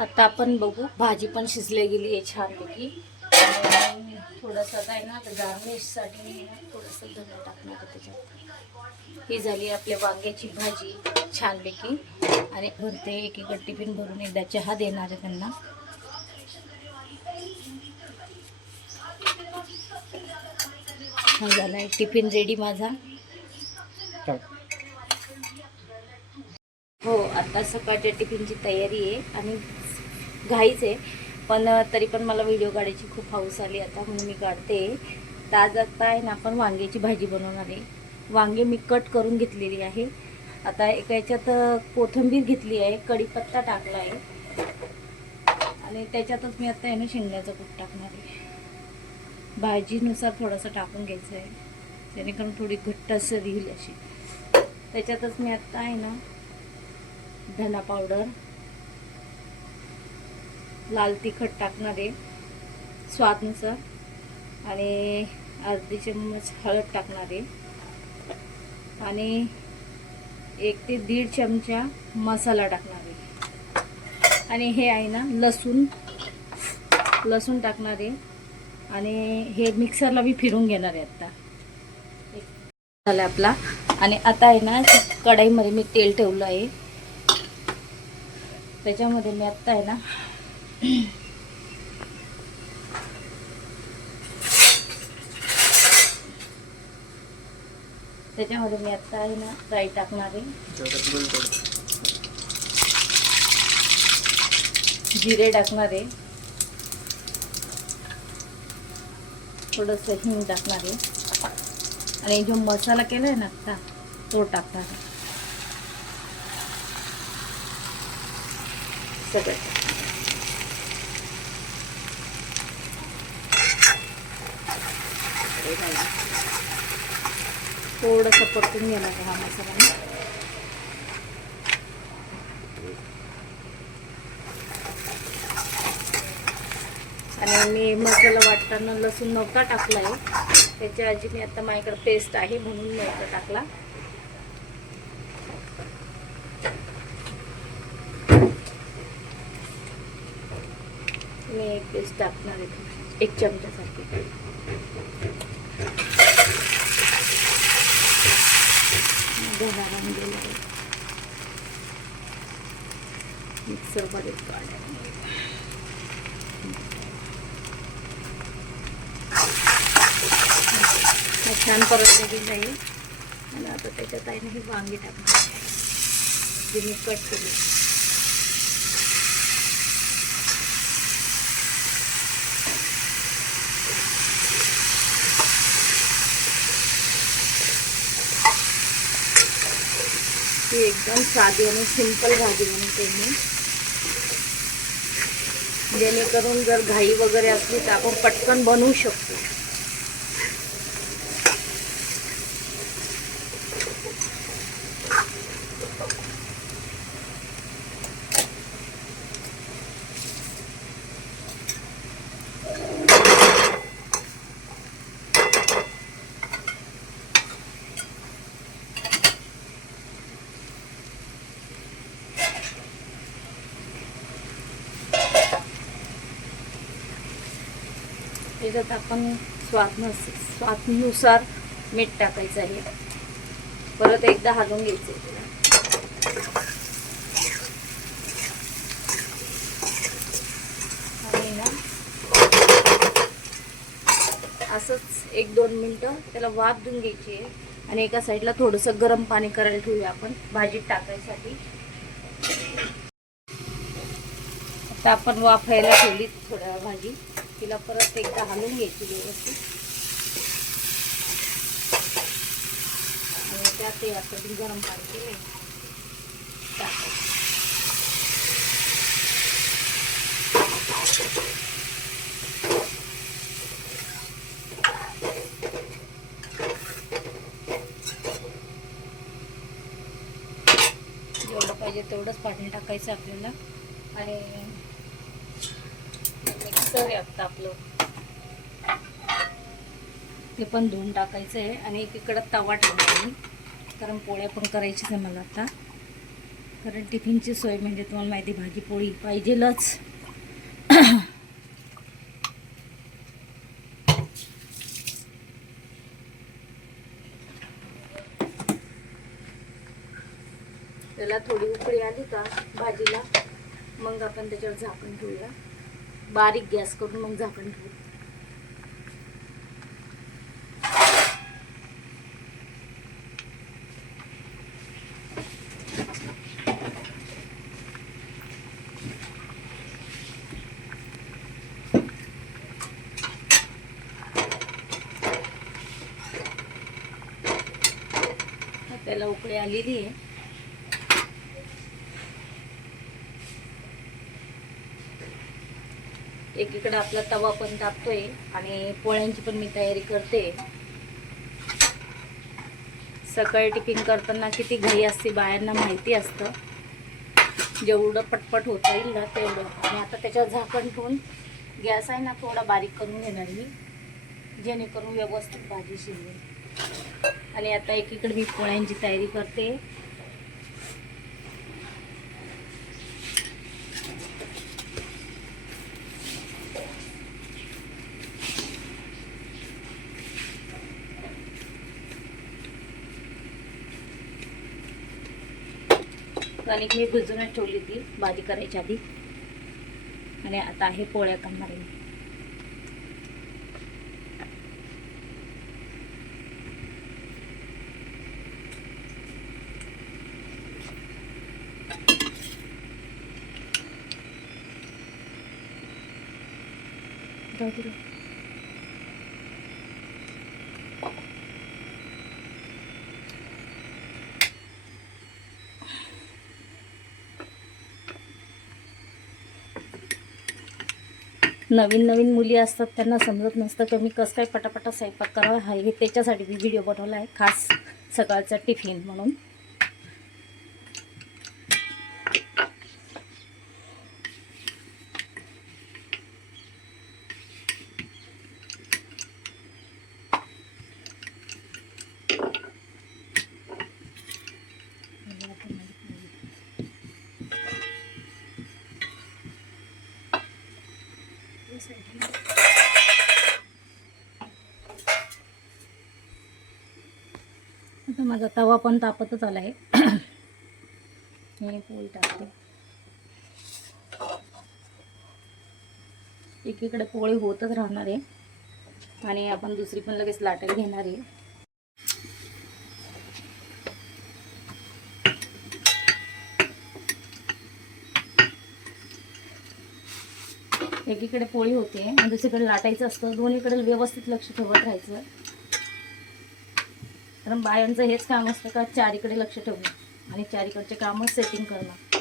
आता आपण बघू, भाजी पण शिजली गेली आहे छानपैकी. थोडंसं आता आहे ना, आता गार्निशसाठी मी थोडंसं धने टाकणार आहे त्याच्यात. ही झाली आपल्या वांग्याची भाजी छानपैकी. आणि भरते एकीकडे टिफिन भरून एकदा चहा देणार आहे त्यांना. हा झाला आहे टिफिन रेडी माझा. हो, आता सकाळच्या टिफिनची तयारी आहे आणि घाईच आहे, पण तरी पण मला व्हिडिओ काढायची खूप हौस आली आता, म्हणून मी काढते. तर आज आता आहे ना, आपण वांग्याची भाजी बनवणार आहे. वांगे मी कट करून घेतलेली आहे. आता एका याच्यात कोथिंबीर घेतली आहे, कढीपत्ता टाकला आहे आणि त्याच्यातच मी आता आहे ना शेंगण्याचं कूट टाकणार आहे. भाजीनुसार थोडंसं टाकून घ्यायचं आहे, जेणेकरून थोडी घट्टसर येईल अशी. त्याच्यातच मी आता आहे ना धना पावडर, लाल तिखट टाकणार आहे स्वादनुसार आणि अर्धी चम्मच हळद टाकणार आहे आणि 1 ते 1.5 चमचा मसाला टाकणार आहे. आणि हे आहे ना लसूण टाकणार आहे आणि हे मिक्सरला मी फिरून घेणार आहे. आता झाला आपला. आणि आता आहे ना कढईमध्ये मी तेल ठेवलं आहे, त्याच्यामध्ये मी आता आहे ना राई टाकणार आहे, जिरे टाकणार आहे, थोडंसं हिंग टाकणार आहे आणि जो मसाला केलाय ना आता तो टाकणार आहे सगळं. थोडंसं परतून घेणार आहे हा मसाला. आणि मी मसाला वाटताना लसूण नव्हता टाकला आहे, त्याच्या ऐवजी मी आता माझ्याकडे पेस्ट आहे म्हणून मी आता टाकला. मी एक पेस्ट टाकणार आहे 1 चमच्यासारखी. मिक्सरमध्ये छान परतले गेलं आहे. आणि आता त्याच्यात आहे ना ही वांगी टाकणार जे मी कट केली. ही एकदम साधी आणि सिंपल भाजी बनवते मी, जेणेकरून जर घाई वगैरे असली तर आपण पटकन बनवू शकतो. त्याच्यात आपण स्वादनुसार मीठ टाकायचं आहे. परत एकदा हलवून घ्यायचं आहे. आणि ना असंच 1-2 मिनटं त्याला वाफ देऊन घ्यायची आहे. आणि एका साईडला थोडंसं गरम पाणी करायला ठेवूया आपण भाजीत टाकायसाठी. आता आपण वाफायला ठेवली थोड्या भाजी, तिला परत एकदा हलवून घ्यायची व्यवस्थित. आणि त्यात आपण गरम पाणी केले टाकायचं. जेवढं पाहिजे तेवढंच पाणी टाकायचं आपल्याला. आणि मिक्सर आहे आता आपलं, ते पण धुवून टाकायचं आहे. आणि एकीकडे तवा ठेवणार मी, कारण पोळ्या पण करायच्याच आहे मला आता. कारण टिफिनची सोय म्हणजे तुम्हाला माहिती भाजी पोळी पाहिजेलच. त्याला थोडी उकळी आली का भाजीला, मग आपण त्याच्यावर झाकण ठेवूया. बारीक गॅस करून मग झाकण ठेवू. त्याला उकळी आलेली आहे. एकीकडे आपला तवा पण तापतोय आणि पोळ्यांची पण मी तयारी करते. सकाळी टिफिन करताना किती घाई असते बायांना माहिती असतं. जेवढं पटपट होता येईल ना तेवढं. आणि आता त्याच्यावर झाकण ठेवून गॅस आहे ना थोडा बारीक करून घेणार मी, जेणेकरून व्यवस्थित भाजी शिजेल. आणि आता एकीकडे मी पोळ्यांची तयारी करते. कणिक मी भिजूनच ठेवली ती भाजी करायच्या आधी. आणि आता आहे पोळ्या करणार आहे. नवीन नवीन मुली असतात त्यांना समजत नसतं की मी कसं काय पटापटा स्वयंपाक करावा. हे त्याच्यासाठी मी व्हिडिओ बनवला आहे, खास सकाळचा टिफिन म्हणून. आता माझा तवा पण तापतच आला आहे. मी पोळी टाकते. एकीकडे पोळी होतच राहणार आहे आणि आपण दुसरी पण लगेच लाटायला घेणार आहे. एकीकडे पोळी होते आणि दुसरीकडे लाटायचं असतं. दोन्हीकडे व्यवस्थित लक्ष ठेवत राहायचं. कारण बायांचं हेच काम असतं का चारीकडे लक्ष ठेवणं आणि चारीकडचे कामच सेटिंग करणं.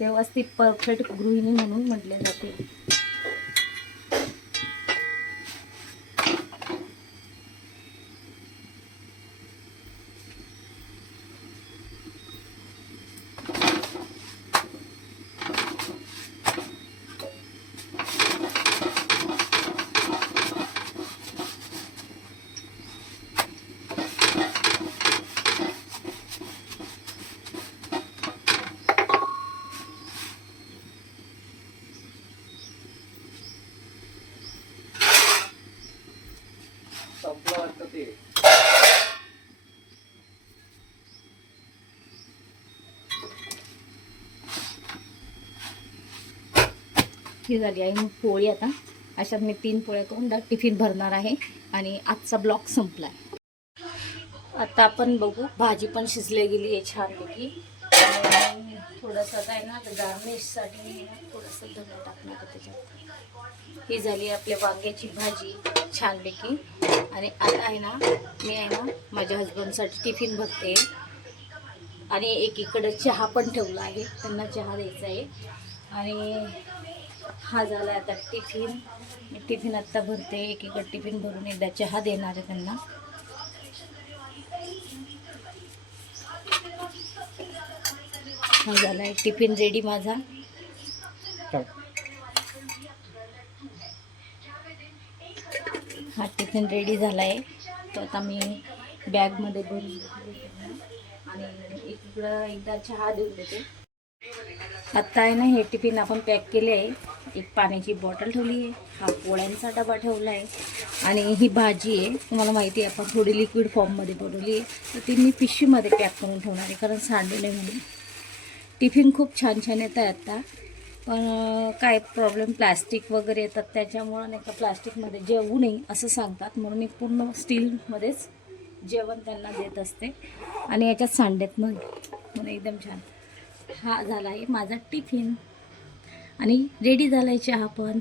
तेव्हाच ती परफेक्ट गृहिणी म्हणून म्हटले जाते. ही झाली आहे मग पोळी. आता अशात मी 3 पोळ्या करून टिफिन भरणार आहे आणि आजचा ब्लॉग संपला. आता आपण बघू. भाजी पण शिजली गेली आहे छानपैकी. थोडंसं काय ना गार्निशसाठी थोडंसं धने टाकणार त्याच्यात. ही झाली आपल्या वांग्याची भाजी छानपैकी. आणि आता आहे ना मी आहे ना माझ्या हजबंडसाठी टिफिन भरते आणि एकीकडे चहा पण ठेवला आहे, त्यांना चहा द्यायचा आहे. आणि हा झाला आता टिफिन. मी टिफिन आत्ता भरते. एकीकडे टिफिन भरून एकदा चहा देणार आहे त्यांना. हा झाला आहे टिफिन रेडी माझा. हा टिफिन रेडी झाला आहे. तो आता मी बॅगमध्ये भरून देते त्यांना. आणि इकडं एकदा चहा देऊन देते. आत्ता आहे ना हे टिफिन आपण पॅक केले आहे. एक पाण्याची बॉटल ठेवली आहे, हा पोळ्यांचा डबा ठेवला आहे आणि ही भाजी आहे. तुम्हाला माहिती आहे आपण थोडी लिक्विड फॉर्ममध्ये बनवली आहे, तर ती मी पिशवीमध्ये पॅक करून ठेवणार आहे कारण सांडू नये म्हणून. टिफिन खूप छान छान येत आहे आत्ता, पण काय प्रॉब्लेम प्लॅस्टिक वगैरे येतात त्याच्यामुळं नाही का प्लॅस्टिकमध्ये जेवू नये असं सांगतात, म्हणून मी पूर्ण स्टीलमध्येच जेवण त्यांना देत असते आणि याच्यात सांडत नाही म्हणून एकदम छान. हा झाला आहे माझा टिफिन आणि रेडी झाला आहे चहा पण.